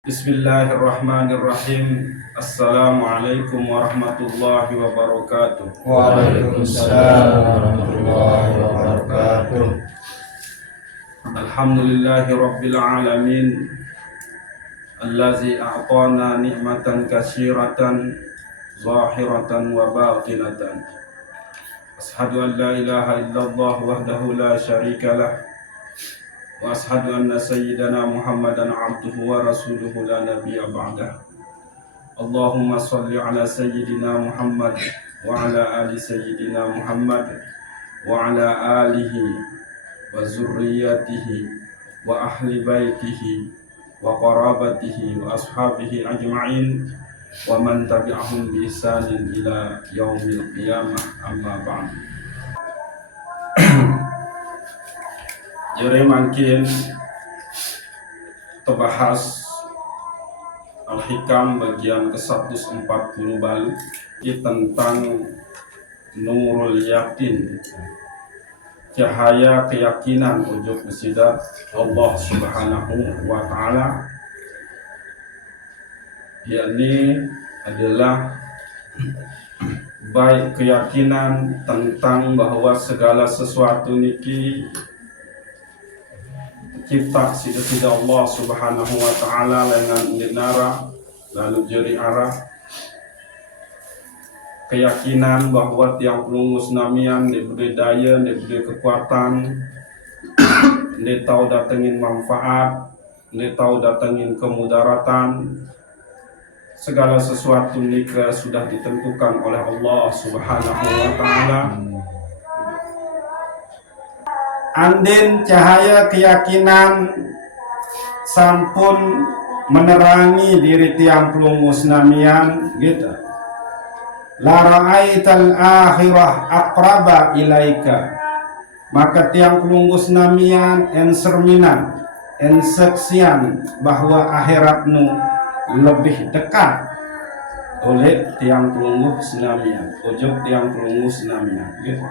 Bismillahirrahmanirrahim. Assalamualaikum warahmatullahi wabarakatuh. Waalaikumsalam warahmatullahi wabarakatuh. Alhamdulillahi rabbil alamin, allazi a'tana ni'matan katsiratan zahiratan wa batinatan. Ashhadu an la ilaha illallah wahdahu la syarika lah, wa ashhadu anna sayyidana Muhammadan abduhu wa rasuluhu la nabiyya ba'dah. Allahumma salli ala sayyidina Muhammad wa ala ali sayyidina Muhammad wa ala alihi wa zurriyatihi wa ahli baitihi wa qarabatihi wa ashabihi ajma'in wa man tabi'ahum bi ihsanin ila yaumil qiyamah, amma ba'd. Jadi makin terbahas Al-Hikam bagian ke-140 balu tentang Nurul Yakin, cahaya keyakinan ujub besida Allah Subhanahu wa Ta'ala, yakni adalah baik keyakinan tentang bahwa segala sesuatu niki cipta sida Allah Subhanahu wa Ta'ala dengan dinara lalu jeri arah keyakinan bahwa tiang pelungus namian diberi daya, diberi kekuatan, dia tahu datengin manfaat, dia tahu datengin kemudaratan. Segala sesuatu nikah sudah ditentukan oleh Allah Subhanahu wa Ta'ala. Andin cahaya keyakinan sampun menerangi diri tiang pelungus namian gitu. La ra'aital akhirah aqraba ilaika, maka tiang pelungus namian en serminan en seksian bahwa akhiratmu lebih dekat oleh tiang pelungus namian, ujub tiang pelungus namian gitu.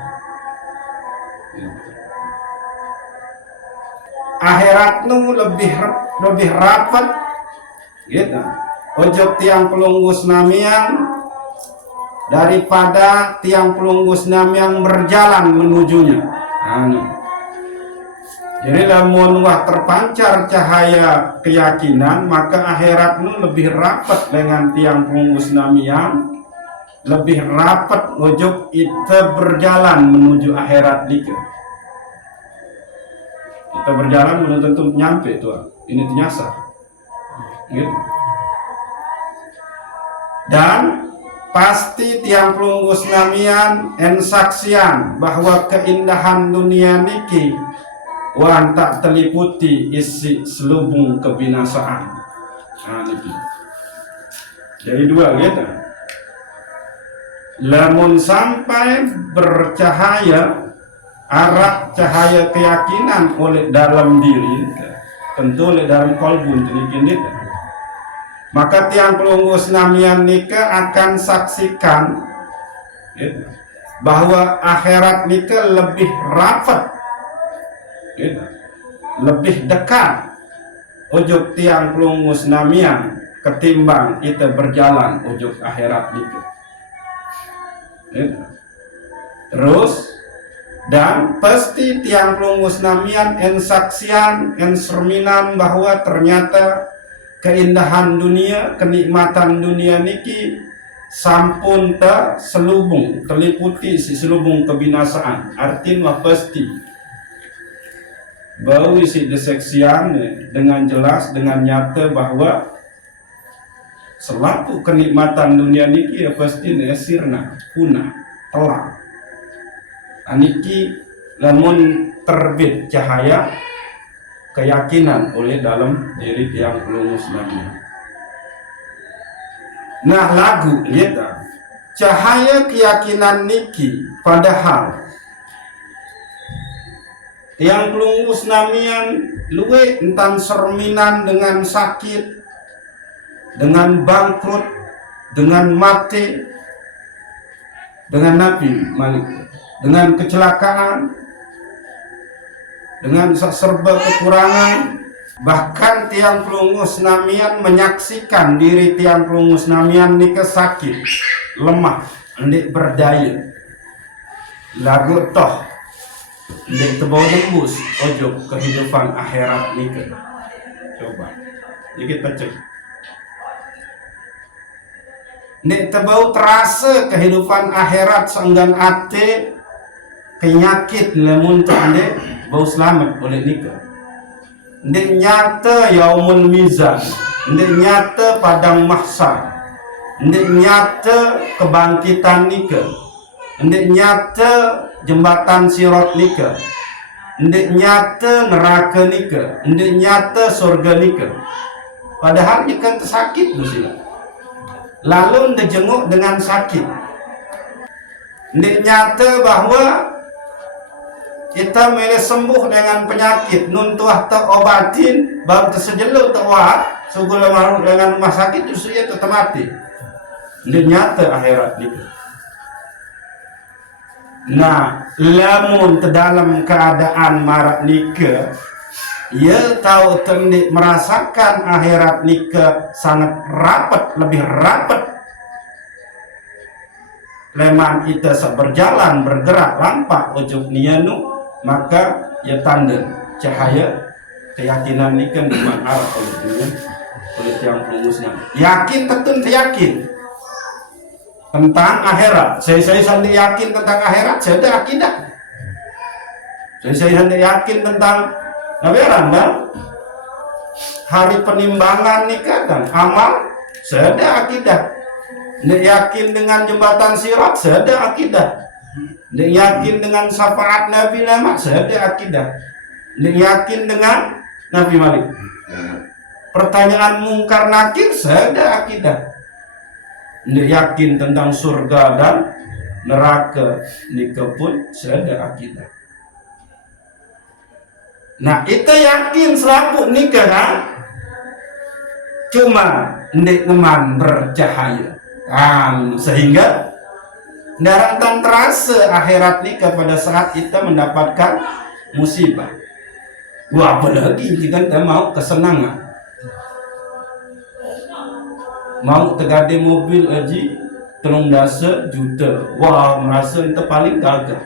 Akhiratmu lebih rapat gitu ujub tiang pelungus namian daripada tiang pelungus namian berjalan menujunya. Jadi lamun wah terpancar cahaya keyakinan, maka akhiratmu lebih rapat dengan tiang pelungus namian, lebih rapat ujub itu berjalan menuju akhirat dika. Kita berjalan belum tentu nyampe tuh, ini nyasar gitu. Dan pasti tiang pelungus namian en saksian bahwa keindahan dunia niki wan tak terliputi isi selubung kebinasaan. Niki. Jadi dua gitu. Lamun sampai bercahaya arah cahaya keyakinan oleh dalam diri, tentu oleh dalam kolbun demikian, maka tiang pelungus namian nikah akan saksikan gitu, bahwa akhirat nikah lebih rapat gitu, lebih dekat ujub tiang pelungus namian ketimbang kita berjalan ujub akhirat nikah gitu. Terus dan pasti tiang pelungus namian en saksian en serminan bahwa ternyata keindahan dunia, kenikmatan dunia niki sampun selubung, terliputi si selubung kebinasaan. Artinya pasti bahwa isi deseksian dengan jelas, dengan nyata bahwa selaku kenikmatan dunia niki ya pasti sirna, punah, telah. Aniki lamun terbit cahaya keyakinan oleh dalam diri tiang pelungus namian. Nah lagu lihat cahaya keyakinan niki padahal tiang pelungus namian luwe entan serminan dengan sakit, dengan bangkrut, dengan mati, dengan nabi malik, dengan kecelakaan, dengan serba kekurangan, Bahkan tiang pelungus namian menyaksikan diri tiang pelungus namian nika sakit, lemah, ndik berdaya. Lagu toh ndik tebau nembus ojo kehidupan akhirat nika. Coba, ini kita cek. Ndik tebau terasa kehidupan akhirat senggan ate penyakit lemun ndik bau selamat oleh nika. Ndik nyata yaumul mizan, ndik nyata padang mahsyar, ndik nyata kebangkitan nika, ndik nyata jembatan sirat nika, ndik nyata neraka nika, ndik nyata surga nika. Padahal nika tersakit tu sila. Lalu ndik jenguk dengan sakit. Ndik nyata bahwa kita boleh sembuh dengan penyakit nun tuah terobatin baru tersejelu terwah segala marut dengan rumah sakit justru ia tetap mati. Ini nyata akhirat itu. Nah, lamun terdalam keadaan marak nika, ia tahu tendik merasakan akhirat nika sangat rapat, lebih rapat. Leman kita berjalan bergerak lampak ujuk nianu, maka ya tanda cahaya keyakinan ini kan dimanfaat oleh tiang pelungusnya. Yakin tentu yakin tentang akhirat. Saya sendiri yakin tentang akhirat. Saya ada akidah. Saya sendiri yakin tentang Anda hari penimbangan nikah dan amal. Saya ada akidah. Nggak yakin dengan jembatan sirat. Saya ada akidah. Nggak yakin dengan syafaat Nabi lama, saya ada akidah. Nggak yakin dengan Nabi Malik. Pertanyaan mungkar nakir, saya ada akidah. Nggak yakin tentang surga dan neraka nikah pun, saya ada akidah. Nah, itu yakin selaku nikah kan? Cuma nggak ngeman bercahaya. Sehingga daratan terasa akhirat nikah pada saat kita mendapatkan musibah. Wah, apalagi jika kita mau kesenangan, mau tegade mobil aji 13 juta, wah merasa itu paling gagah.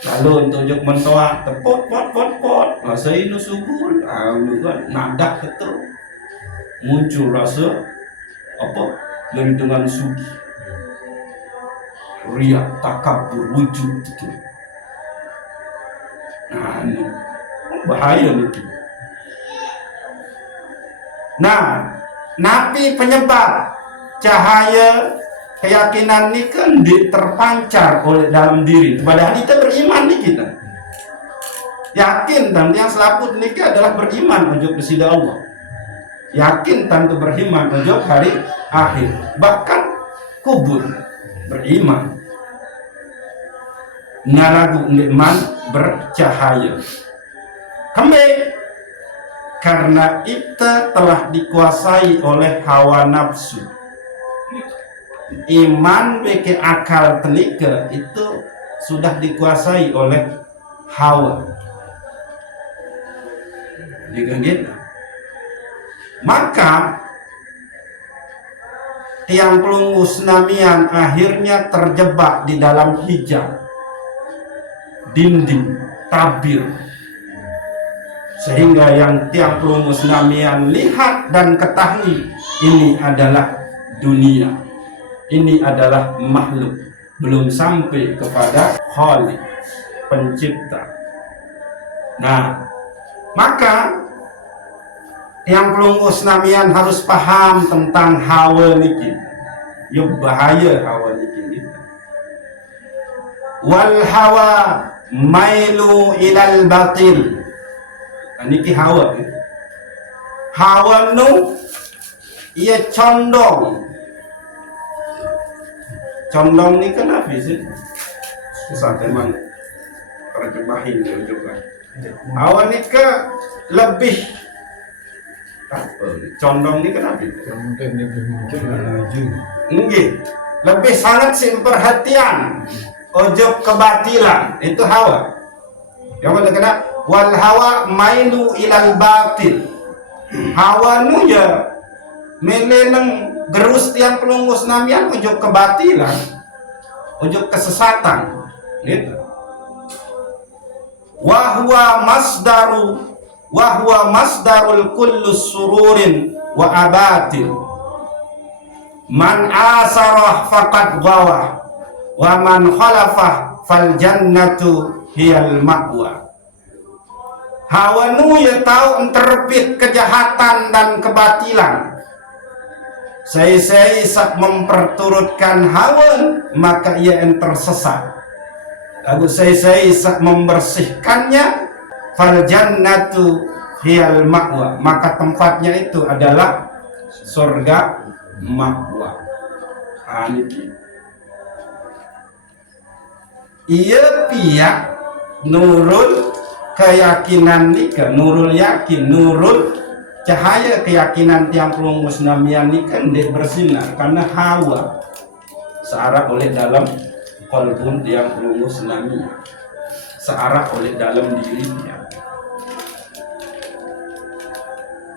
Lalu untuk mentoa pot, rasa ini subur, nadak betul, muncul rasa apa? Dengan sugi. Riak, takabur, wujud itu. Nah, ini bahaya itu. Nah, napi penyebab cahaya keyakinan ini kan terpancar oleh dalam diri. Padahal kita beriman di kita. Yakin dan yang selaput ini adalah beriman untuk kepada Allah. Yakin dan beriman untuk hari akhir. Bahkan kubur beriman. Ngalagu iman bercahaya. Kembali karena kita telah dikuasai oleh hawa nafsu. Iman bagi akal tenika itu sudah dikuasai oleh hawa. Jika gitu, maka tiang pelungus namian akhirnya terjebak di dalam hijab, dinding, tabir, sehingga yang tiang pelungus namian lihat dan ketahui ini adalah dunia, ini adalah makhluk, belum sampai kepada Khalik, pencipta. Nah, maka yang pelungus namian harus paham tentang hawa niki. Yuk bahaya hawa niki. Wal hawa mailu ilal batil. Niki hawa. Hawa nu ia condong. Condong ni kenapa sih? Susah memang terjemahin juga. Hawa ni ke lebih condong ni kenapa? Mungkin lebih muncul laju. Mungkin lebih sangat perhatian ojo kebatilan itu hawa. Yang kena wal hawa mailu ilal batil. Hawa nu ya meleneng gerus tiang pelungus namian ujuk kebatilan, ujuk kesesatan gitu. Wahwa masdarul kullus sururin wa abatil. Man asarah faqad gawah wa man khalafah fal jannatu hiyal ma'wa. Hawa nu ya tahu terbit kejahatan dan kebatilan. Saya sak memperturutkan hawa, maka ia yang tersesat. Lalu saya sak membersihkannya, fal jannatu hiyal ma'wa, maka tempatnya itu adalah surga ma'wa. Ia pihak nurul keyakinan nikah, nurul yakin, nurul cahaya keyakinan tiang pelungus namian nikah ndek bersinar karena hawa searah oleh dalam qalbun tiang pelungus namian, searah oleh dalam dirinya.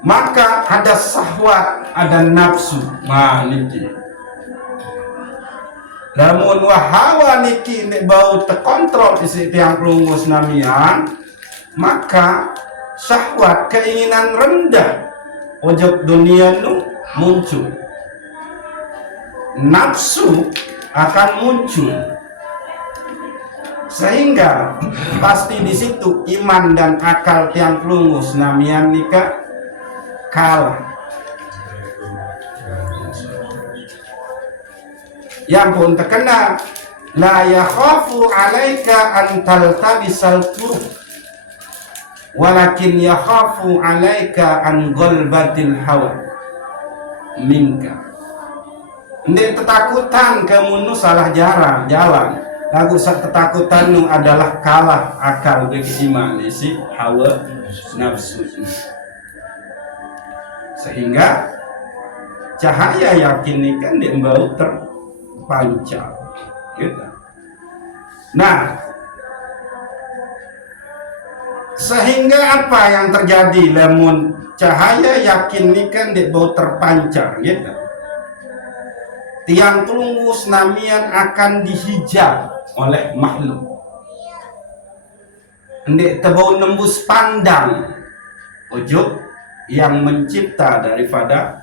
Maka ada syahwat, ada nafsu, niki. Lamun wahawa niki ndek bau terkontrol isi tiang pelungus namian, maka syahwat, keinginan rendah ojok dunia nu muncul, nafsu akan muncul, sehingga pasti di situ iman dan akal tiang pelungus namian nikah kalah. Yang pun terkena la yakhafu alaika an taltabisal qurub walakin yakhafu alaika an ghalbatil hawa minka. Ndek ketakutan kamu nu salah jalan. Lagu sak ketakutan nu adalah kalah akal beriman isi hawa nafsu. Sehingga cahaya yakin ini kan dia bau terpancar gitu. Nah, sehingga apa yang terjadi lamun cahaya yakin ini kan dia bau terpancar gitu. Tiang pelungus namian akan dihijab oleh makhluk. Ndek tebau nembus pandang ujuk yang mencipta daripada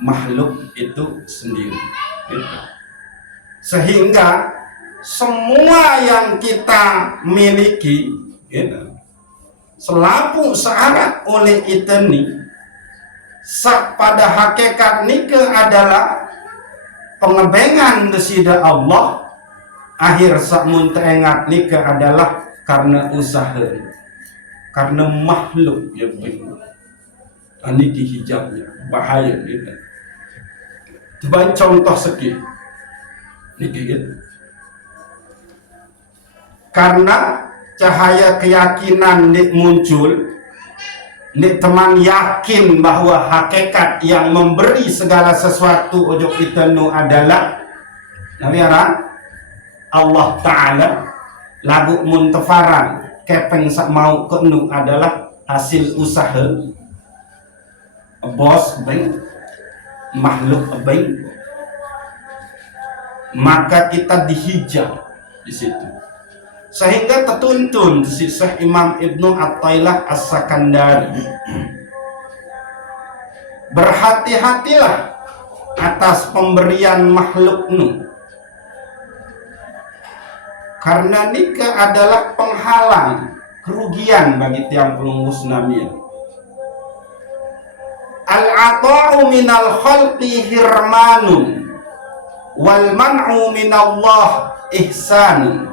makhluk itu sendiri gitu. Sehingga semua yang kita miliki gitu, selapu searat oleh itu nih, pada hakikat nikah adalah pengebengan desida Allah. Akhir sakmun teengat nikah adalah karena usaha, karena makhluk yang baik. Niki hijabnya bahaya gitu. Coba contoh segi niki gitu. Karena cahaya keyakinan nik muncul, nik teman yakin bahwa hakikat yang memberi segala sesuatu ojok kita nu adalah Allah Ta'ala. Lagu muntafaran kepeng sak mau ke nu adalah hasil usaha bos beng makhluk beng, maka kita dihijab di situ. Sehingga tertuntun Syekh Imam Ibnu Athaillah As-Sakandari, berhati-hatilah atas pemberian makhluk nu, karena nikah adalah penghalang kerugian bagi tiang pelungus namian. Al-ata'u minal khalqi hirmanun wal man'u minallah ihsanun.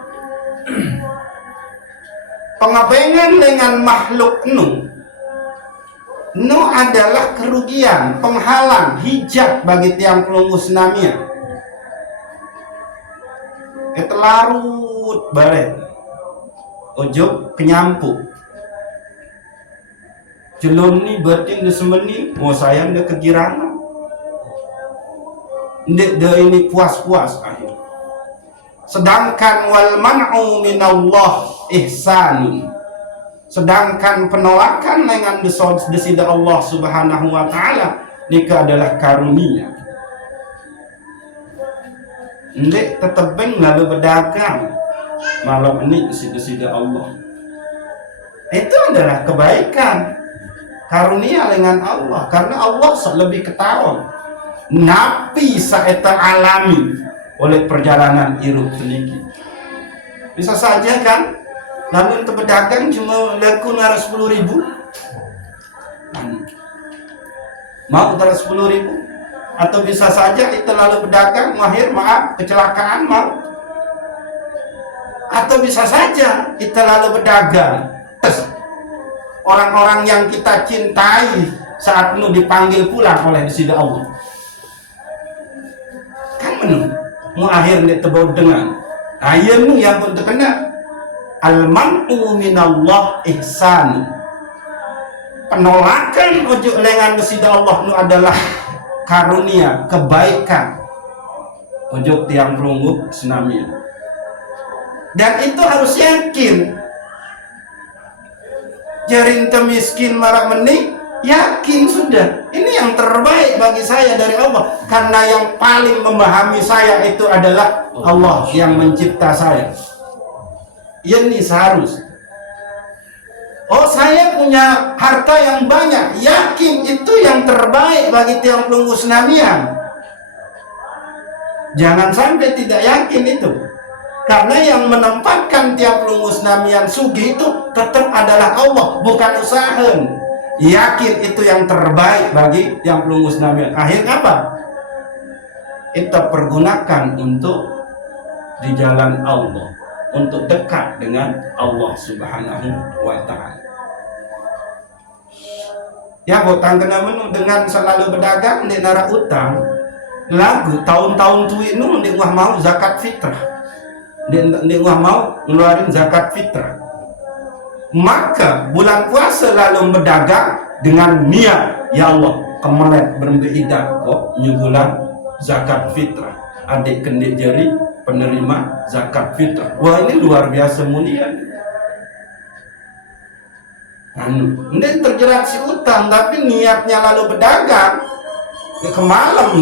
Pengebengan dengan makhluk nu adalah kerugian, penghalang, hijab bagi tiang pelungus namian. Ketelarut balik ojo kenyampuk jelum ni berarti nda semeni mau sayang nda kegirangan nda ini puas-puas akhir. Sedangkan wal man'u minallah ihsanun, Sedangkan penolakan dengan desida Allah Subhanahu wa taala nika adalah karunia. Ndek tetebeng lalu berdagang malam ini desida Allah. Itu adalah kebaikan, karunia dengan Allah, karena Allah lebih ketahuan. Nabi saeta alami oleh perjalanan irup teniki. Bisa saja kan, lalu untuk berdagang cuma laku 10.000. Mau 10.000? Atau bisa saja itu lalu berdagang, mahir maaf kecelakaan mau. Atau bisa saja kita lalu berdagang, orang-orang yang kita cintai saat nu dipanggil pulang oleh desida Allah. Kan menu mu akhir nek tebau dengan ayam yang pun terkena al-man'u minallah ihsan. Penolakan ojo lengan desida Allah nu adalah karunia, kebaikan. Ojo tiang pelungguk senami. Dan itu harus yakin. Jaring miskin marak menik, yakin sudah. Ini yang terbaik bagi saya dari Allah. Karena yang paling memahami saya itu adalah Allah yang mencipta saya. Ini seharusnya. Oh, saya punya harta yang banyak, yakin itu yang terbaik bagi tiang pelunggu senamian. Jangan sampai tidak yakin itu. Karena yang menempatkan tiang pelunggu senamian sugi itu tetap adalah Allah, bukan usahakan. Yakin itu yang terbaik bagi tiang pelunggu senamian. Akhirnya apa? Kita pergunakan untuk di jalan Allah, untuk dekat dengan Allah Subhanahu wa ta'ala. Ya, botang kena menu dengan selalu berdagang di nara utang. Lagu tahun-tahun tuh itu di wah mau zakat fitrah. Di wah mau ngeluarin zakat fitrah. Maka bulan puasa lalu berdagang dengan niat, ya Allah, kemelet bermbehidat kok nyugulan zakat fitrah. Adik kendik jari penerima zakat fitrah. Wah, ini luar biasa mulia. Ini terjerat si utang, tapi niatnya lalu berdagang ya kemalam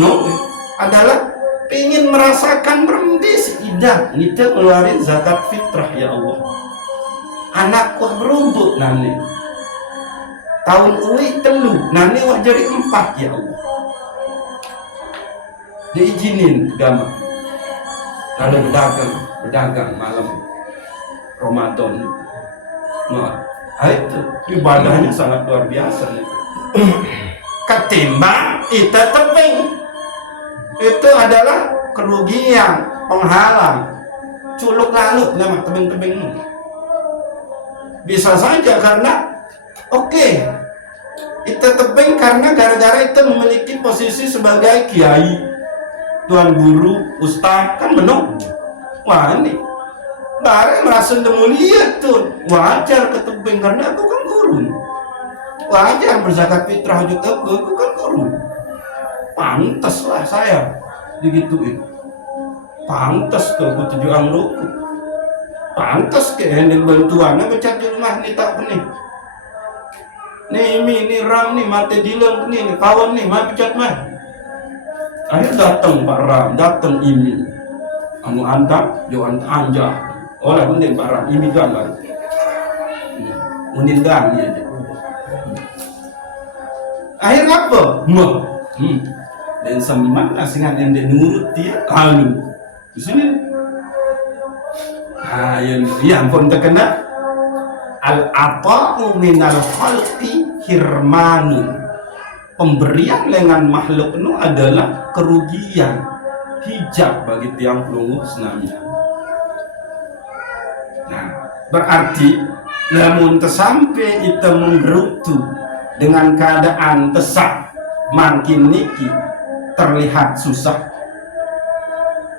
adalah ingin merasakan berhenti idah kita ngeluarin zakat fitrah, ya Allah. Anak wah berumput nani tahun ini telu nani wah jadi 4, ya Allah. Diizinin agama lalu berdagang malam Ramadan. Itu ibadahnya sangat luar biasa nih. Ketimbang itu tebing, itu adalah kerugian, penghalang, culuk lalut nama tebing-tebing. Bisa saja karena itu tebing karena gara-gara itu memiliki posisi sebagai kiai, tuan guru, ustaz, kan benar. Wah, ini barang merasa mulia tuh, wajar ke tebing karena aku kan guru. Wajar berzakat fitrah juga aku kan guru. Pantas lah saya digituin. Pantas ke aku tujuh angluku. Pantas ke hendak bantuannya baca di rumah nih tak nih. Nih Ram nih mati dilang nih kawan nih mah pecat mah. Akhir datang Pak Ram, datang Imi. Anu antak, jo anja. Oleh mending Pak Ram, Imi gambar. Unindang aja. Akhir apa? Dan seman asingan yang nurut dia anu. Di sini. Yang pun terkena al-ata'u minal khalqi hirmanu. Pemberian dengan makhluk itu adalah kerugian, hijab bagi tiang pelunggu senamnya. Nah, berarti namun tersampai itu menggerutu dengan keadaan tesak makin niki terlihat susah,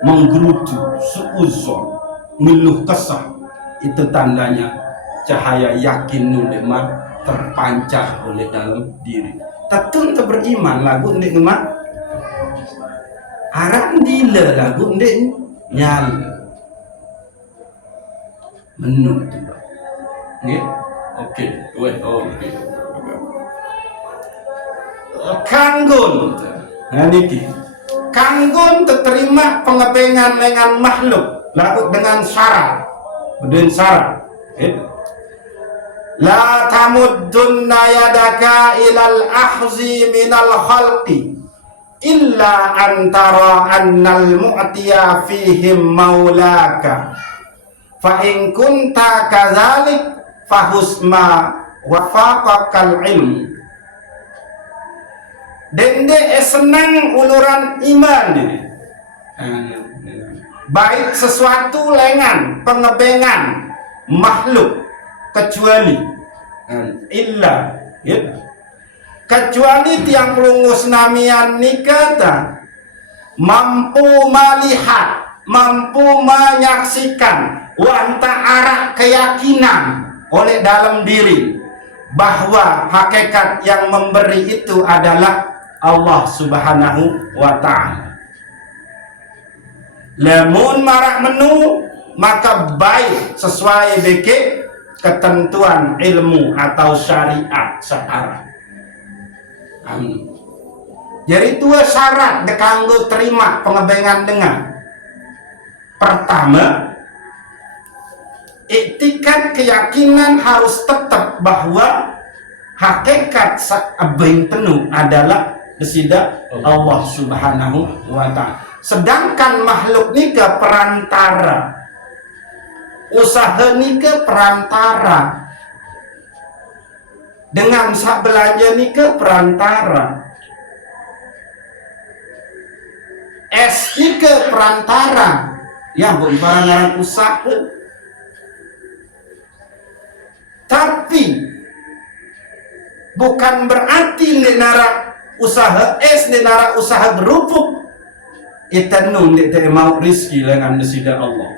menggerutu suuzon ngeluh kesah, itu tandanya cahaya yakin nuleman terpancar oleh dalam diri. Tetun beriman lagu ndek emak aran dila lagu ndek nyal menurut nggih Okey, weh, okey. Kanggun. Nah niki. Kanggun terima pengepengan dengan makhluk lalu dengan syarat. Dengan syarat. La tamuddunna yadaka ilal ahzi minal khalqi illa antara annal mu'tiya fihim maulaka fa in kunta kadzalik fahusma wafaqakal ilm. Dende senang uluran iman ini. Baik sesuatu lengan pengebengan makhluk kecuali illa ya. Kecuali tiang pelungus namian nikata mampu melihat, mampu menyaksikan wanta arah keyakinan oleh dalam diri bahwa hakikat yang memberi itu adalah Allah Subhanahu wa ta'ala. Lamun marak menu maka baik sesuai dengan ketentuan ilmu atau syariat searah. Jadi dua syarat dekanggo terima pengebengan dengan. Pertama, iktikad keyakinan harus tetap bahwa hakikat sabeng penuh adalah desida Allah Subhanahu wa ta'ala. Sedangkan makhluk ni ke perantara, usaha ni ke perantara, dengan sak belanja ni ke perantara, es ni ke perantara, ya bukan barang usaha. Tapi bukan berarti nenara usaha es, nenara usaha gerupuk itanun dia mau rizki dengan desida Allah.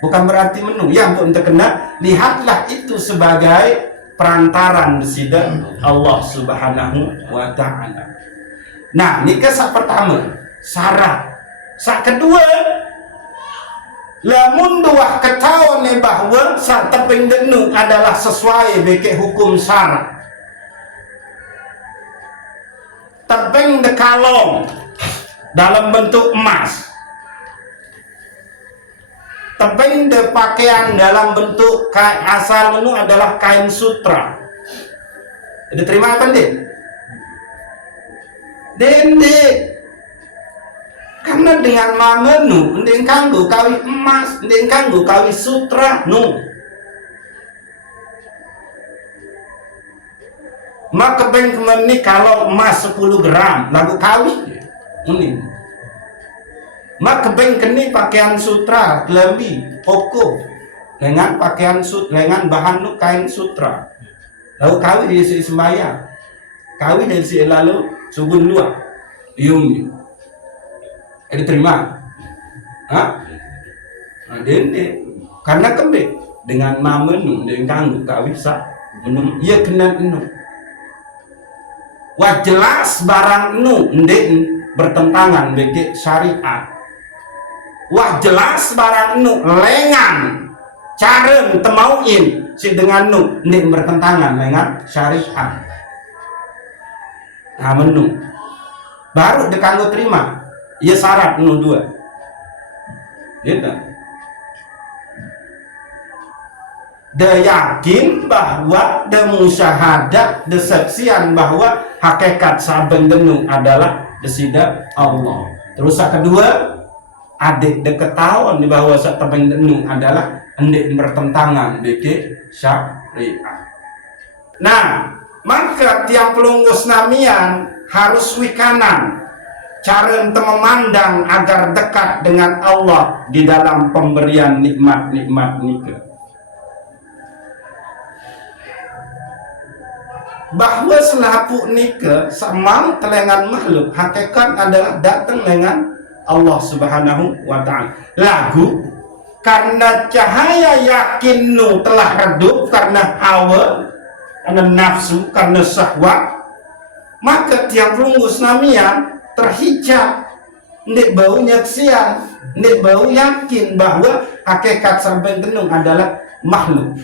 Bukan berarti menu yang pun terkena, lihatlah itu sebagai perantaran desida Allah Subhanahu wa ta'ala. Nah, ini kesak pertama syarat. Sak kedua, lamun dua ketahuan bahwa sak teping denu adalah sesuai beke hukum syarat. Teping de kalong dalam bentuk emas, teping de pakaian dalam bentuk kain asal menu adalah kain sutra. Diterima apa deh? Dende, karena dengan mamenu, ndeng kanggo kawi emas, ndeng kanggo kawi sutra, no. Maka beng kemeni kalau emas 10 gram, lagu kawi. Ini maka beng keni pakaian sutra kelambi poko dengan pakaian dengan bahan kain sutra, lalu kawi dari si sembahyang, kawi dari si lalu subun luar iung diterima dende karena kembe dengan mamenu dengan kawi sa menung ia kena enu wah jelas barang enu ndek bertentangan dengan syariat. Wah jelas barang nu lengan cara temauin si dengan nu ini bertentangan dengan syariat. Nah menu baru dekanggo terima ia syarat nu dua gitu. De yakin bahwa de musyahadat de saksian bahwa hakikat saben denu adalah desida Allah. Terus yang kedua, adik deketahuan di bahwa sak tepeng denu adalah hendak bertentangan dengan syariat. Nah, maka tiang pelunggus namian harus wikanan cara memandang agar dekat dengan Allah di dalam pemberian nikmat-nikmat nikah. Bahwa selapuk nikah sama telengan makhluk hakikat adalah datang dengan Allah Subhanahu wa ta'ala. Lagu karena cahaya yakin nu telah redup karena hawa, karena nafsu, karena syahwat, maka tiang pelunggus namian terhijab, ndik bau nyaksian, ndik bau yakin bahwa hakikat sampai tenung adalah makhluk.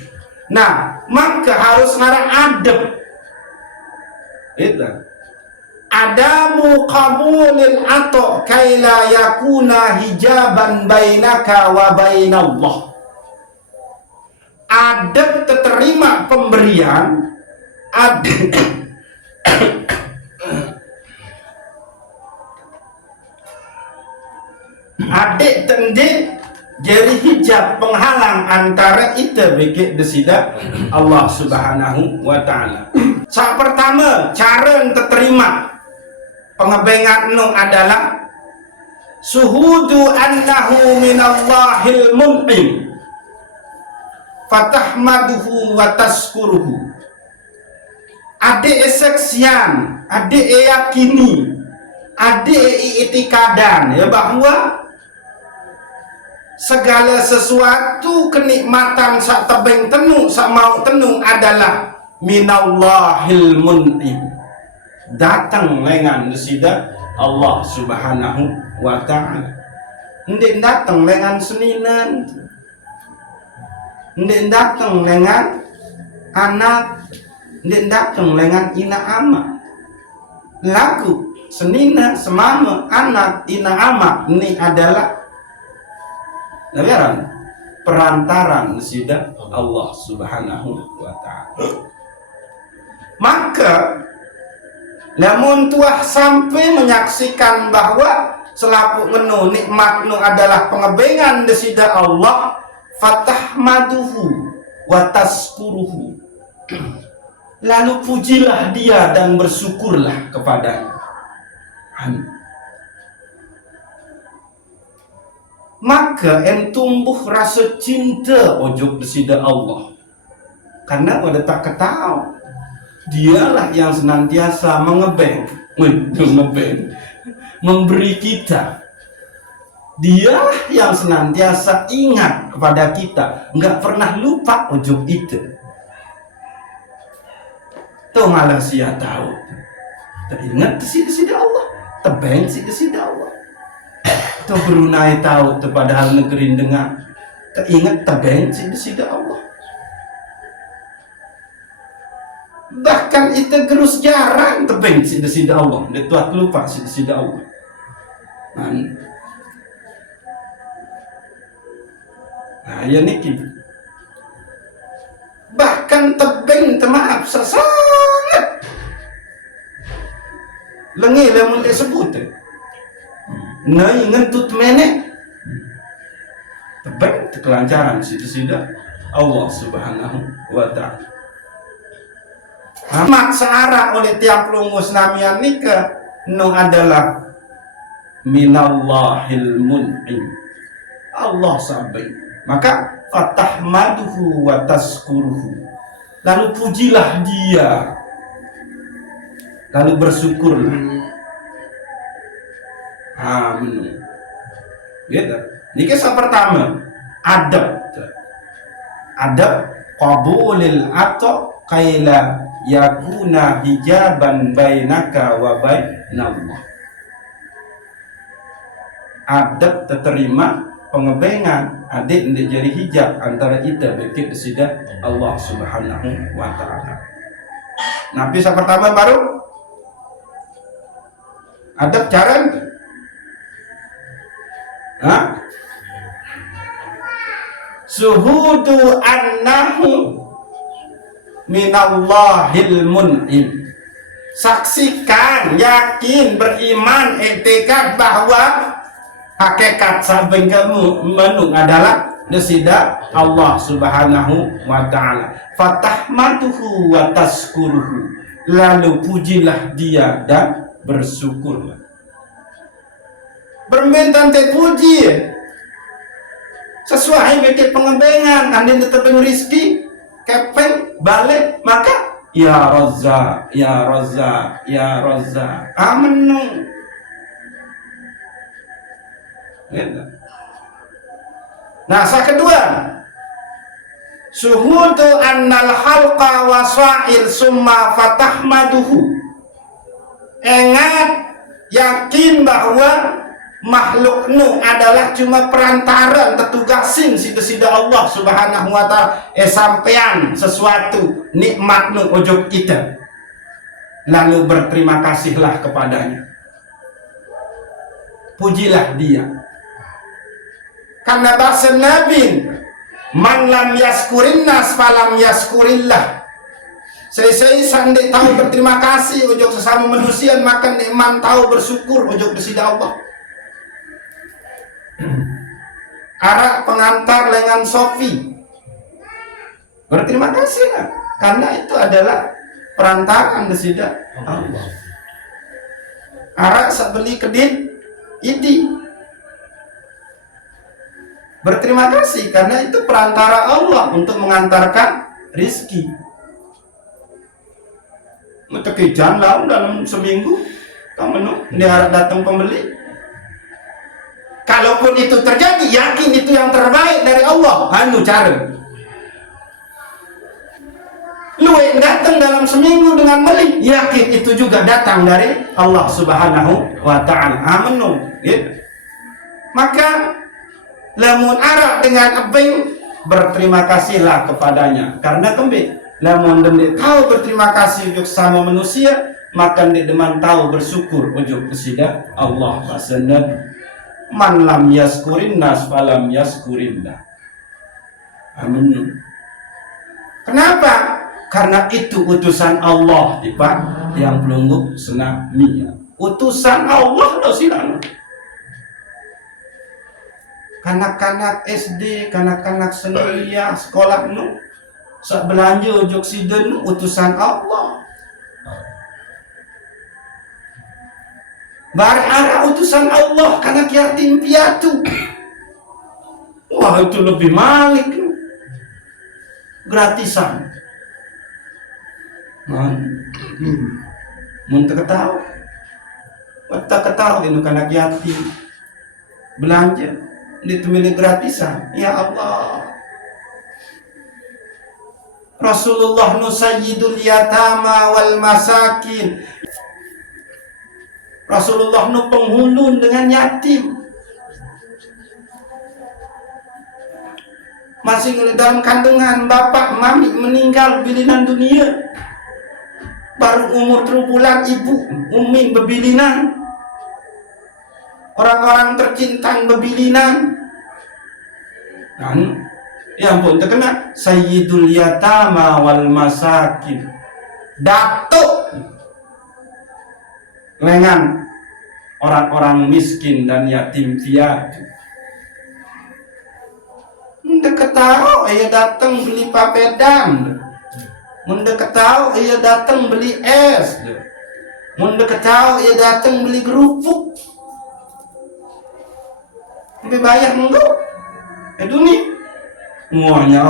Nah, maka harus ngarang adab. Itu. Adamu qabulil ato kaila yakuna hijaban bainaka wa bainallah. Adab terima pemberian, adab adik tendik jadi hijab penghalang antara kita bikin desida Allah Subhanahu wa taala. Yang pertama, cara terima pengebengan nu adalah suhudu annahu minallahil mun'im fatahmaduhu wa tazkuruhu. Adik seksian, adik yakini, adik itikadan ya bahwa segala sesuatu kenikmatan sak tebeng tenung sak mau tenung adalah minallahil mun'im, datang lengan desida Allah Subhanahu wa taala. Ndik datang lengan seninan, ndik datang lengan anak, ndik datang lengan ina ama. Lagu senina semama anak ina ama ini adalah nabiaran perantaran desida Allah Subhanahu wa taala. Maka lamun tuah sampai menyaksikan bahwa selaku ngenu nikmat nu adalah pengebengan desida Allah, fatahmaduhu wa tazkuruhu, lalu pujilah dia dan bersyukurlah kepadanya. Maka tumbuh rasa cinta ojok desida Allah, karena pada tak ketahu dialah yang senantiasa memberi kita. Dialah yang senantiasa ingat kepada kita, nggak pernah lupa ujung itu. Tuh malah sia tahu, teringat desida Allah, tebeng si desida Allah. Tuh Brunei tahu tuh padahal negeri dengar, teringat tebeng si desida Allah. Bahkan itu gerus jarang tebeng si desida Allah, dia tuat lupa si desida Allah. Nah ya niki. Bahkan tebeng maaf sangat lengi lamun disebut. Nah ngentut menek tebeng kelancaran si desida Allah Subhanahu wa taala. Amat searah oleh tiap lungus namian nikah nu adalah minallahil mun'im, Allah sampai. Maka fatahmaduhu wa tazkuruhu, lalu pujilah dia, lalu bersyukurlah. Amin. Gitu. Ini kisah pertama, adab qabulil ato kaila yakuna hijaban bainaka wa bainallah. Adab terima pengebengan adik ndik jadi hijab antara kita bukit desida Allah Subhanahu wa taala. Nabi yang pertama baru adab cara suhudu annahu minallahil mun'im, saksikan, yakin, beriman, etikad bahwa hakikat samping kamu menung adalah desida Allah Subhanahu wa taala. Fatahmaduhu wa tazkuruhu, lalu pujilah dia dan bersyukurlah. Permintaan terpuji sesuai bikin pengembangan, andin tetap rezeki kepeng balik, maka ya Razzaq, ya Razzaq, ya Razzaq. Amin. Nah, yang kedua, suhudu annal halqa wasail summa fatahmaduhu. Ingat, yakin bahwa makhluk nu adalah cuma perantara tetugasin sida Allah Subhanahu wa taala sampean sesuatu nikmat nu ujug kita, lalu berterima kasihlah kepadanya, pujilah dia. Karena bahasa Nabi, man lam yaskurin nas falam yaskurillah. Saya sandek tahu berterima kasih ujug sesama manusia, maka nikmat tahu bersyukur ujug sida Allah. Arak pengantar lengan Sofi, berterima kasih lah, karena itu adalah perantaraan sida Allah. Arak sebeli kedin idi, berterima kasih karena itu perantara Allah untuk mengantarkan rizki. Metekijan lah dalam seminggu kamu dia datang pembeli. Kalaupun itu terjadi, yakin itu yang terbaik dari Allah. Anu cara lu yang datang dalam seminggu dengan beli, yakin itu juga datang dari Allah Subhanahu wa taala. Amanu gitu. Maka lamun arah dengan abeng, berterima kasihlah kepadanya, karena kembali lamun dende tahu berterima kasih untuk sama manusia, maka dende deman tahu bersyukur ujug kesida Allah. Bahasana man lam yaskurin nas falam yaskurillah. Amin. Kenapa? Karena itu utusan Allah, Pak, yang pelunggup senamia. Utusan Allah loh silang. Kanak-kanak SD, kanak-kanak senamia, sekolah nu sak belanja ujug siden utusan Allah. Barara utusan Allah karena yatim piatu. Wah, itu lebih malik. Gratisan. Mun ketahu. Wata ketahu itu kanak yatim. Belanja ditemani gratisan. Ya Allah. Rasulullah nu sayyidul yatama wal masakin. Rasulullah nu penghulu dengan yatim. Masih dalam kandungan bapak mami meninggal bilinan dunia. Baru umur 3 bulan ibu umi bebilinan. Orang-orang tercinta bebilinan. Ya ampun, terkena sayyidul yatama wal masakin, datuk lengan orang-orang miskin dan yatim piatu. Mendekat tahu ia datang beli papedang, mendekat tahu ia datang beli es, mendekat tahu ia datang beli kerupuk. Lebih banyak enggak? Dunia semuanya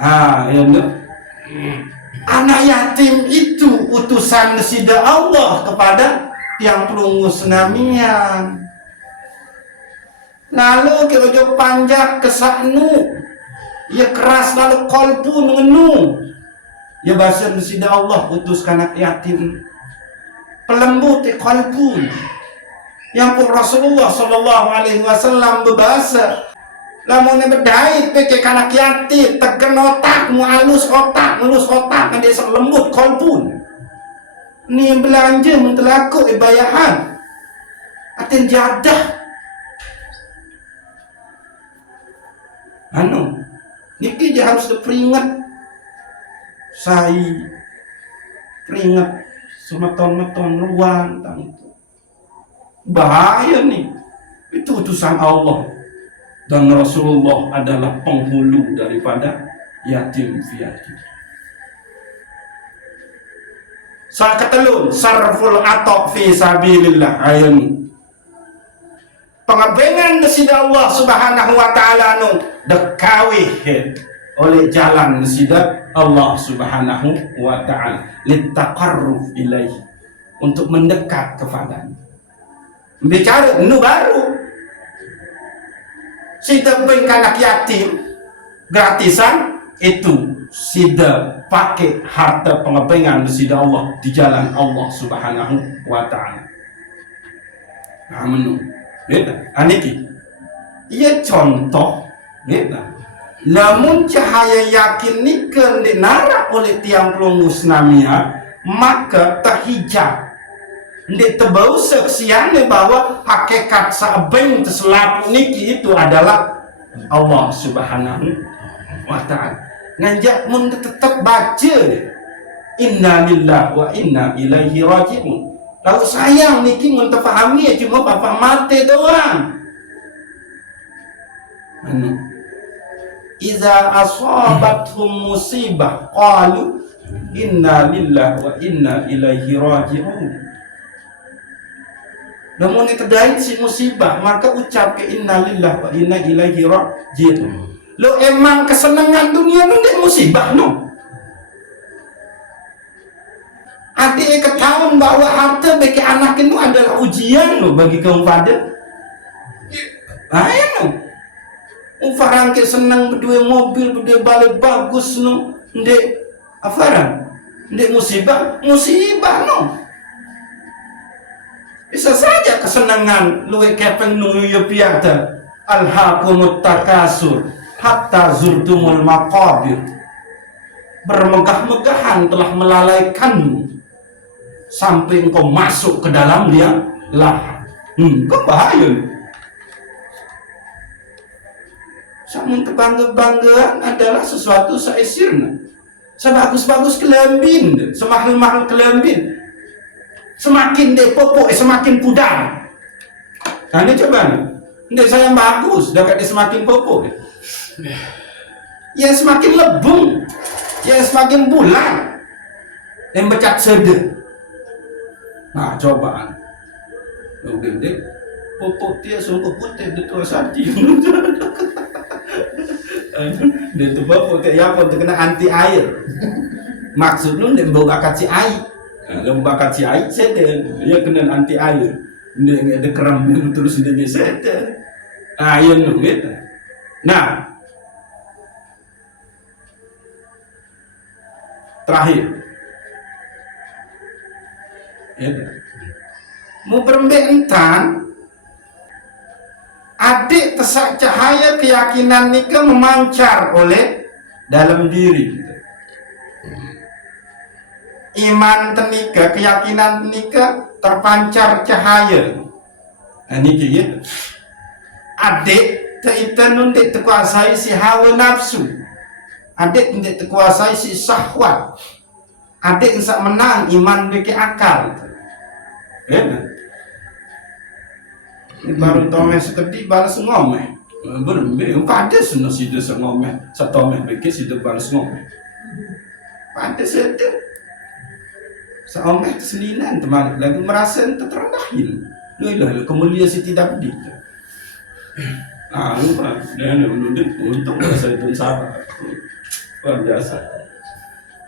ya enggak? Anak yatim itu utusan sida Allah kepada yang pelunggu senamian. Lalu ke panjak kesaknu, ia keras lalu kolpu ngenu. Ya bahasa sida Allah utus kanak yatim pelembut kolpu. Yang pun Rasulullah sallallahu alaihi wasallam berbahasa, lamun bedai peke kanak yatim tegen otak, mulus otak kan dia lembut kolpun. Ni belanja mentelaku ibayahan. Atin jadah. Niki dia harus diperingat. Saya peringat semeton-meton luang tang itu. Bahaya nih, itu utusan Allah, dan Rasulullah adalah penghulu daripada yatim piatu. Saat ketelun sarful atok fi sabilillah ayun. Pengabengan sida Allah Subhanahu wa taala nu dekawih oleh jalan sida Allah Subhanahu wa taala litaqarruf ilaihi, untuk mendekat kepadanya. Bicara nu baru si tebing kanak yatim gratisan itu sida pakai harta pengepengan sida Allah di jalan Allah Subhanahu wa taala. Amanu. Gitu. Aniki. Ia contoh, gitu. Lamun cahaya yakin ni dinarak oleh tiang pelung musnamia, maka terhijab. Ndek tebau seksiannya bahwa hakikat sabeng terselapu niki itu adalah Allah Subhanahu wa ta'ala. Ngajak mun tetap baca inna lillahi wa inna ilaihi raji'un. Lalu sayang niki mun terfahami cuma bapak mati doang. Iza asabathum musibah qalu inna lillahi wa inna ilaihi raji'un. Namun terjadi si musibah, maka ucap ke inna lillahi wa inna ilaihi raji'un. Lo emang kesenangan dunia nu dek musibah no. Adik ketahuan bahwa harta bagi anak itu adalah ujian lo bagi kaum pada. Ayo no. Farang ke senang berdua mobil, berdua balik bagus no. Ndek afaran. Ndek musibah no. Bisa saja kesenangan luwe kepeng nu yo piata. Alhaqumut takasur hatta zurtumul maqabir. Bermegah-megahan telah melalaikanmu sampai engkau masuk ke dalam dia lahan. Kau bahaya. Samun kebangga-banggaan adalah sesuatu saisirna. Sebagus-bagus kelembin, semahal-mahal kelembin. Semakin dia popok, semakin pudar. Nah ini coba nih. Ini saya bagus, dekat dia semakin popok. Ya semakin lebung. Ya semakin bulan. Yang becat sede. Nah cobaan. Udah popok dia sungguh putih di tua sati. Dia tu popok kayak apa terkena anti air. Maksud lu dia bau bakat si air. Lembakat si air sede. Dia kena anti air. Dia ada keram dia terus dia sede. Air nu gitu. Nah terakhir. Ya. Mau berbentan adik tesak cahaya keyakinan nikah memancar oleh dalam diri. Iman tenika, keyakinan tenika terpancar cahaya. Nah, niki gitu. Adik kita nundik terkuasai si hawa nafsu. Adik nundik terkuasai si syahwat. Adik bisa menang iman bagi akal. Ya. Ini baru tomeh sekedip balas ngomeh. Berbeda. Pada seno sida ngomeh. Satomeh bagi sida balas ngomeh. Pada sida. Seomeh keseninan teman lagi merasa terendahin. Loh kemuliaan si tidak begitu. Lupa dan menunduk untung saya itu sabar. Luar biasa.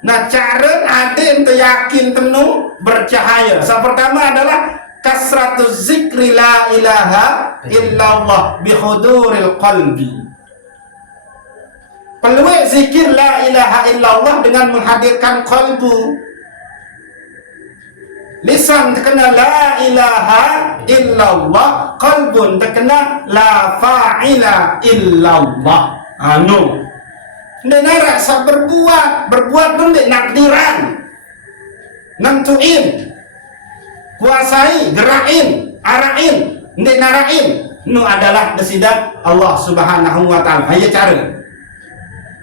Nah cara ada yang yakin penuh bercahaya. Yang pertama adalah kasratuz zikri la ilaha illallah bihuduril qalbi. Peluang zikir la ilaha illallah dengan menghadirkan qalbu. Lisan terkena la ilaha illallah, qalbun terkena la fa'ila illallah. Anu. Ndak rasa berbuat pun ndak nakdiran. Nentuin. Kuasai, gerakin, arahin, ndak narain. Nu adalah desidat Allah Subhanahu wa taala. Ayo cara.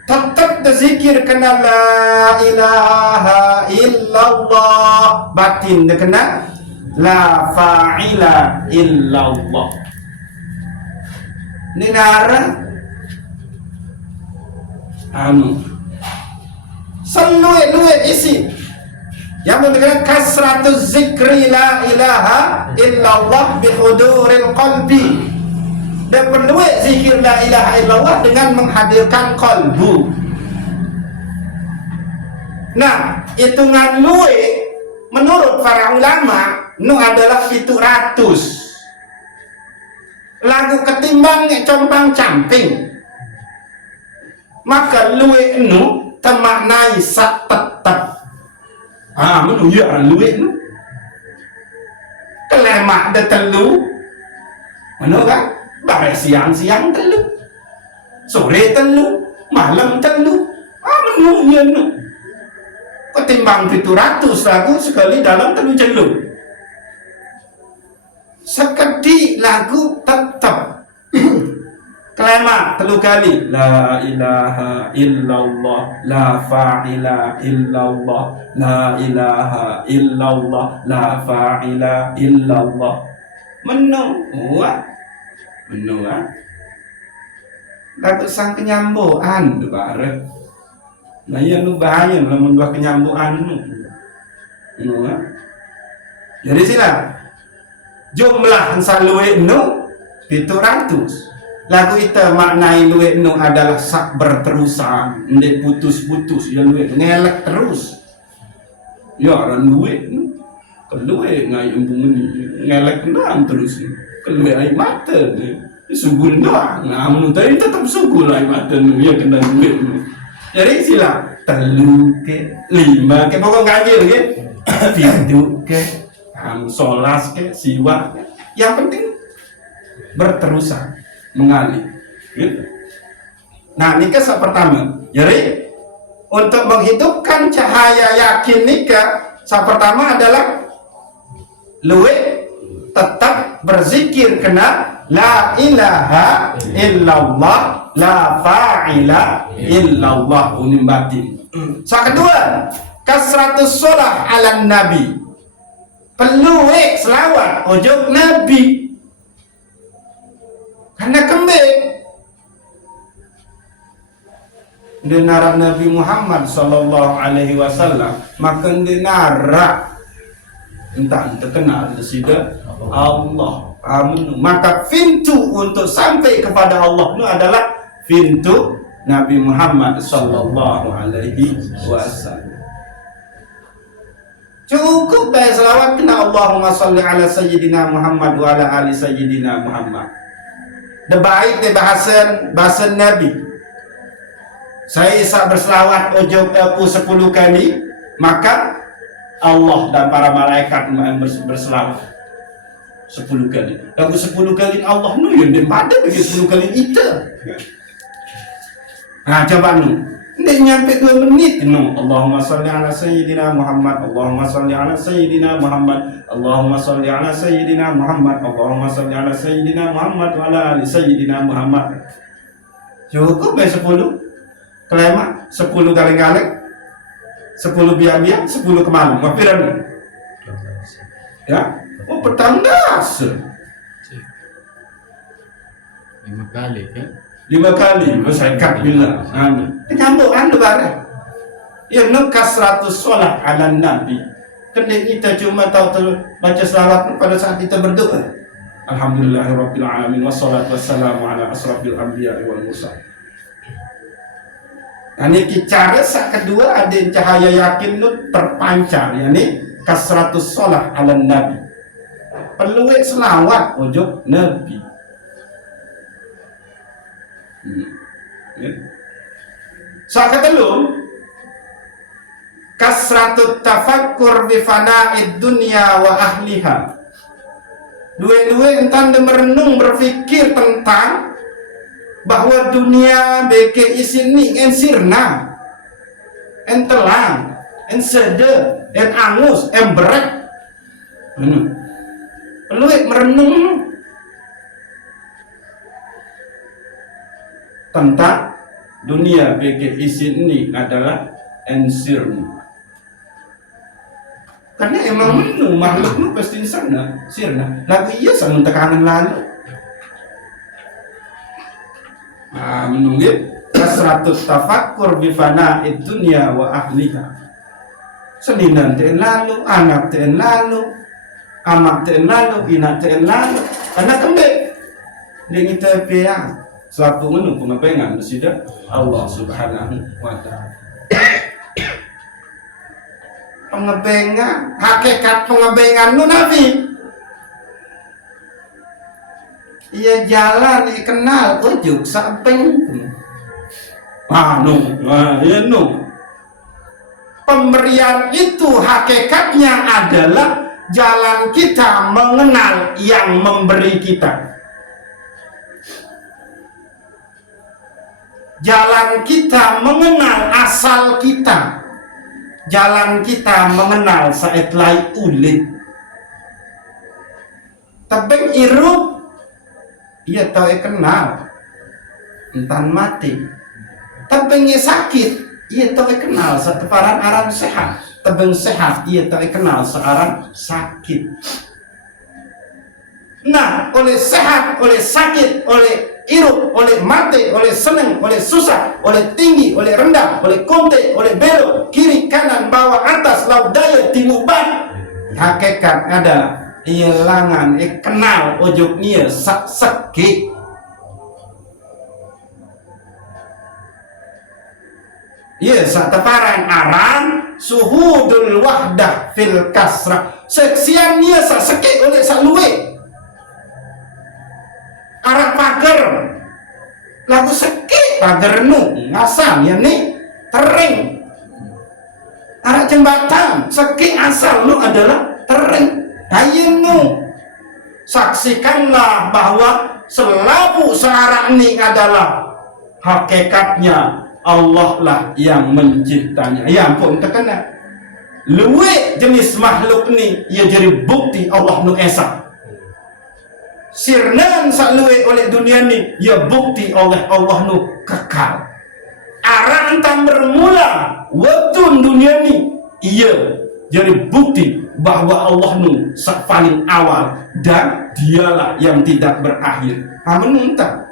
Tetap berzikir kena la ilaha illallah, batin dia kena la fa'ila illallah. Ini nara seluit isi yang mengatakan kasratuz zikri la ilaha illallah bihuduril qalbi. Dan perlu zikir la ilaha illallah dengan menghadirkan qalbu. Nah, hitungan luwe menurut para ulama nu adalah 700. Lagu ketimbang compang camping. maka luwe nu temaknai sak tetap. Menu ya luwe nu kelemak de telu menu kan bare siang telu, sore telu, malam telu. Menu ya nu ketimbang 700 lagu sekali dalam telu jelu. Sekedi lagu tetap kelema telu kali la ilaha illallah la fa'ila illallah la ilaha illallah la fa'ila illallah menua lagu sang kenyambuan bare nah iya nu bahaya lamun dua kenyambuan menua jadi sila jumlah saluwe nu 700 lagu itu maknai luwe nu adalah sak berterusan ndek putus-putus ya luwe ngelek terus ya orang luwe nu keluwe ngai embung ni ngelek nang terus keluwe ai mata ni sugul doang nah mun tadi tetap sugul ai mata nu ya kena luwe nu jadi sila telu ke 5 ke pokok ganjil ke 7 ke 11 ke siwa ke. Yang penting berterusan mengalir gitu. Nah ini kisah pertama jadi untuk menghidupkan cahaya yakin nikah kisah pertama adalah luwe tetap berzikir kena la ilaha illallah la fa'ila illallah unim batin. Kisah kedua kasratus sholah ala nabi peluwe selawat ojok nabi karena kembali denara Nabi Muhammad sallallahu alaihi wasallam maka denara entah terkenal sehingga Allah amin maka pintu untuk sampai kepada Allah itu adalah pintu Nabi Muhammad sallallahu alaihi wasallam. Cukup baik selawat kena Allahumma salli ala sayyidina Muhammad wa ala ali sayyidina Muhammad. Baik de bahasa Nabi. Saya isa berselawat ojok aku 10 kali, maka Allah dan para malaikat berselawat 10 kali. Lagu 10 kali Allah nu yang dia pada bagi 10 kali itu. Nah coba nu, dia nyampe 2 menit nu. Allahumma salli ala sayyidina Muhammad, Allahumma salli ala sayyidina Muhammad, Allahumma salli ala sayyidina Muhammad, Allahumma salli ala sayyidina Muhammad wa ala ali sayyidina Muhammad. Cukup ya 10 kelema 10 kali galek 10 biar-biar 10 kemalu mafiran ya pertandas 5 kali kan 5 kali masyarakat bilang penyambukan lebaran ya nukas 100 sholat ala nabi ketika kita cuma tahu baca selawat pada saat kita berdoa alhamdulillahirabbil alamin wassalatu wassalamu ala asrafil anbiya'i wal mursalin. Ini cara kedua ada cahaya yakin itu terpancar yakni kasratus sholat ala nabi peluwe selawat ojok nabi. Saat kedua kasratut tafakkur bi fana'id dunya wa ahliha. Dua-dua entan merenung berfikir tentang bahwa dunia beke isini en sirna en telang en sede en angus en berek peluit merenung tentang dunia beke isini adalah en sirna karena emang menu makhluk nu pasti sirna lagu iya sama tekanan lalu menunggit kasratus tafakkur bi fana'id dunya wa ahliha. Seninan teun lalu, anak teun lalu, amak teun lalu, ina teun lalu. Karena kembe dengan kita piang suatu menu pengapengan bersidak Allah Subhanahu wa taala. Pengapengan, hakikat pengapengan nu Nabi. Ia jalan kenal ujuk samping Pemberian itu hakikatnya adalah jalan kita mengenal yang memberi kita. Jalan kita mengenal asal kita. Jalan kita mengenal saetlai ulit. Tebing irup, ia tahu kenal. Entan mati. Tebingnya sakit, ia tahu kenal seteparan aran sehat. Tebing sehat, ia tahu kenal searan sakit. Nah, oleh sehat, oleh sakit, oleh irup, oleh mati, oleh senang, oleh susah, oleh tinggi, oleh rendah, oleh konte, oleh belok, kiri, kanan, bawah, atas, laut, daya, timur, barat. Hakikat adalah ilangan, kenal ojoknya sak sekik. Ya, sateparan aran suhudul wahdah fil kasrah. Seksian dia sak sekik oleh sak luwe. Arah pagar lagu sekik pagar nu ngasam ya nih tering. Arah jembatan sekik asal nu adalah tering. Ayo nu saksikanlah bahwa selalu searah ini adalah hakikatnya Allah lah yang menciptanya. Ya ampun terkena luwe jenis makhluk ni ia jadi bukti Allah nu esa. Sirnan salue oleh dunia ni ya bukti oleh Allah nu kekal. Arang tam bermula waktu dunia ni ia jadi bukti bahwa Allah nu sak paling awal dan dialah yang tidak berakhir. Menuntak.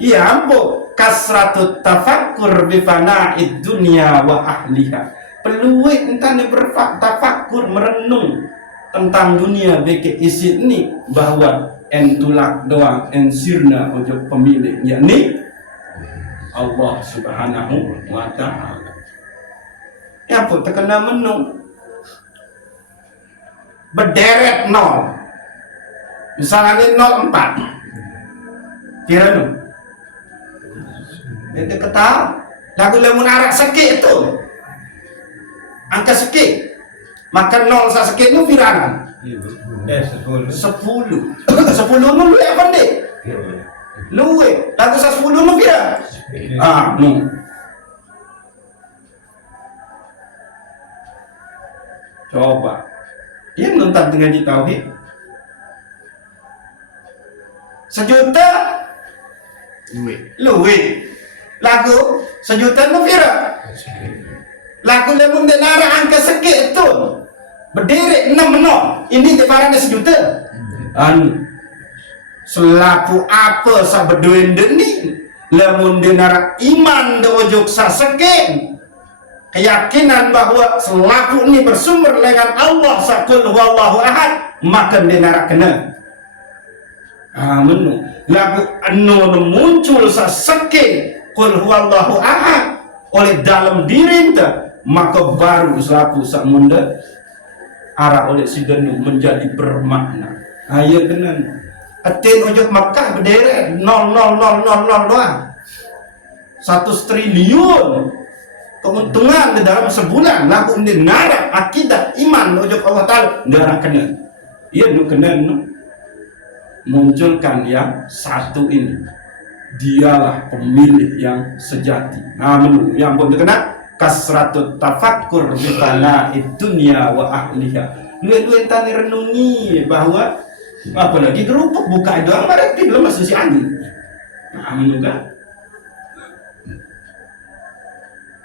Ya ampun kasratut tafakkur bi fana'id dunya wa ahliha. Peluit entah bertafakkur merenung tentang dunia beke isi ini bahwa entulak doang ensirna ojok pemilik yakni Allah subhanahu wa ta'ala. Ya pun terkena menung berderet nol, misalnya 04 kira nu itu ketahu lagu lemun arak sekik itu angka sekik. Maka 0 sa sekit nu virangan 10 nu luwe apa dek luwe lagu sa 10 nu viran nu coba ini nonton dengan di tauhid 1 juta luwe lagu 1 juta nu viran lagu lemun denara angka sekit itu berdiri 6 menol ini deparan 1 juta selaku apa sa berduin deni lemun denara iman deojok sa sekit keyakinan bahwa selaku ini bersumber dengan Allah sakul huwallahu ahad maka denara kena menu lagu anu muncul sa sekit kul huwallahu ahad oleh dalam diri enta maka baru selaku sak munda arah oleh si genu menjadi bermakna. Ayo kenan atin ojok Makkah berderet 00000 doang 1 triliun keuntungan di dalam sebulan lagu ini narak akidah iman ojok Allah Ta'ala narak kenan. Iya nu kenan nu munculkan yang satu ini dialah pemilik yang sejati. Menu yang pun terkena kasratut tafakkur bi fana'id dunya wa ahliha. Lu tani renungi bahwa apalagi kerupuk buka doang berarti lemas si angin. Menu kan.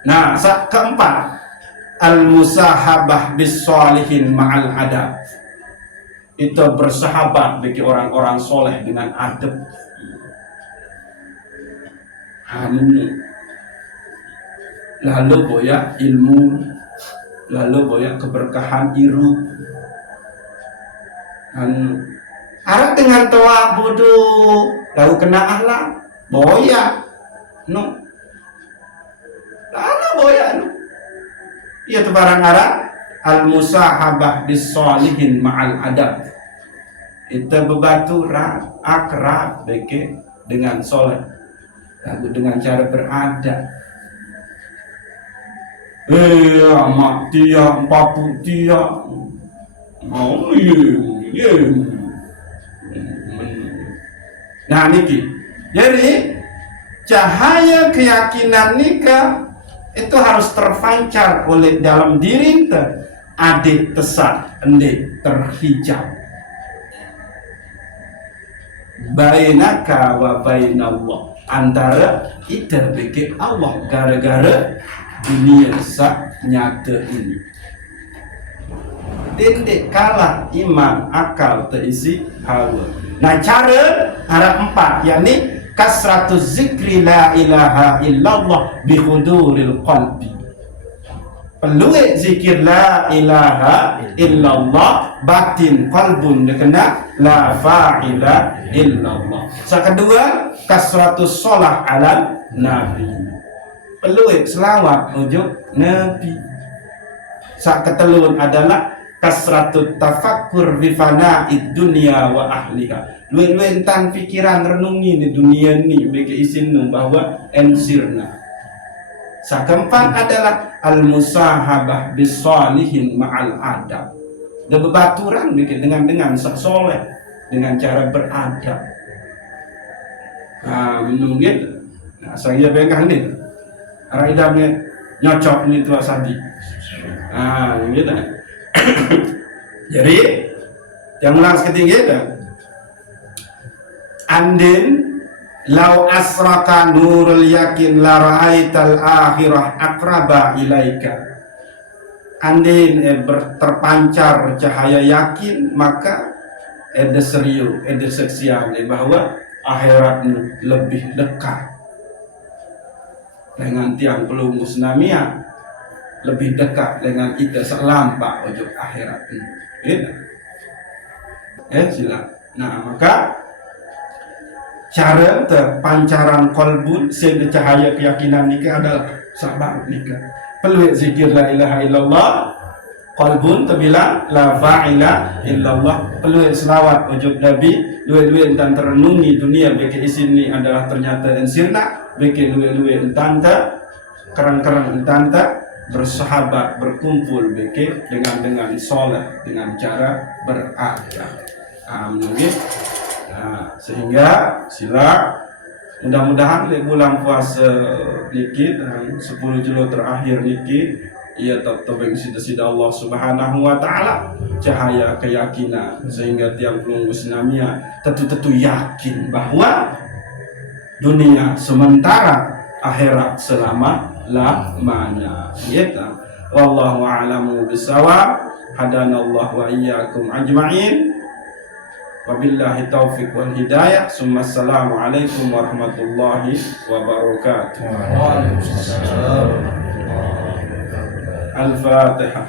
Nah, keempat al-musahabah bis sholihin ma'al adab. Itu bersahabat bagi orang-orang soleh dengan adab. Lalu boya ilmu, lalu boya keberkahan irup. Arah dengan toa bodoh, lalu kena ahla boya, no, lalu boya, no. Ia tu barang arah al musahabah bis sholihin ma'al adab. Itu bebatu akrab beke dengan soleh. lagu dengan cara beradab. Amat dia, papu dia, mau ye. Nah niki, jadi cahaya keyakinan nikah itu harus terpancar oleh dalam diri kita, adik tesat, endik terhijab. Bainaka wa bainallah, antara kita bikin Allah gara-gara dunia sak nyata ini. Dendek kalah iman akal terisi hawa. Nah cara harap 4, yakni kasratu zikri la ilaha illallah bi huduril qalbi. Perlu zikir la ilaha illallah batin qalbun kena la fa'ila illallah. Kedua kasratu sholah ala nabi. Perlu selawat ujuk nabi. Ketelun adalah kasratu tafakkur bi fana'id dunya wa ahliha. Luwe-luwe entan pikiran renungi di dunia ni bagi isin bahwa ensirna. Keempat adalah al-musahabah bis-salihin ma'al adab. Bebaturan bikin dengan soleh, dengan cara beradab. Menunggu. Nah, saya pegang ni. Raidamnya nyocok ni tua sadi. Gitu. Jadi yang ulang seketinggi itu andin lau asraka nurul yakin la ra'aital akhirah akraba ilaika. Andin terpancar cahaya yakin, maka ada serius, ada seksian bahwa akhiratmu lebih dekat dengan tiang pelungu senamia, lebih dekat dengan kita selampak ujuk akhirat ini. Gitu. Sila. Nah maka cara terpancaran kolbun sehingga cahaya keyakinan nikah adalah sabar nikah. Perlu zikir la ilaha illallah, kolbun terbilang la fa'ila illallah. Perlu selawat ujuk Nabi, luwe-luwe entan terenungi dunia bagi isini adalah ternyata ensirna, bagi luwe-luwe entan kerang-kerang entan bersahabat berkumpul bagi dengan soleh, dengan cara beradab. Sehingga sila mudah-mudahan di bulan puasa niki dan 10 jilo terakhir niki ia tetap sida-sida Allah Subhanahu wa taala cahaya keyakinan, sehingga tiang pelunggu senamia tentu yakin bahwa dunia sementara, akhirat selama-lamanya. Gitu. Wallahu a'lamu bisawab. Hadanallahu wa iyyakum ajma'in. Wabillahi taufiq wal hidayah. Assalamu alaikum warahmatullahi wabarakatuh. Al-Fatihah.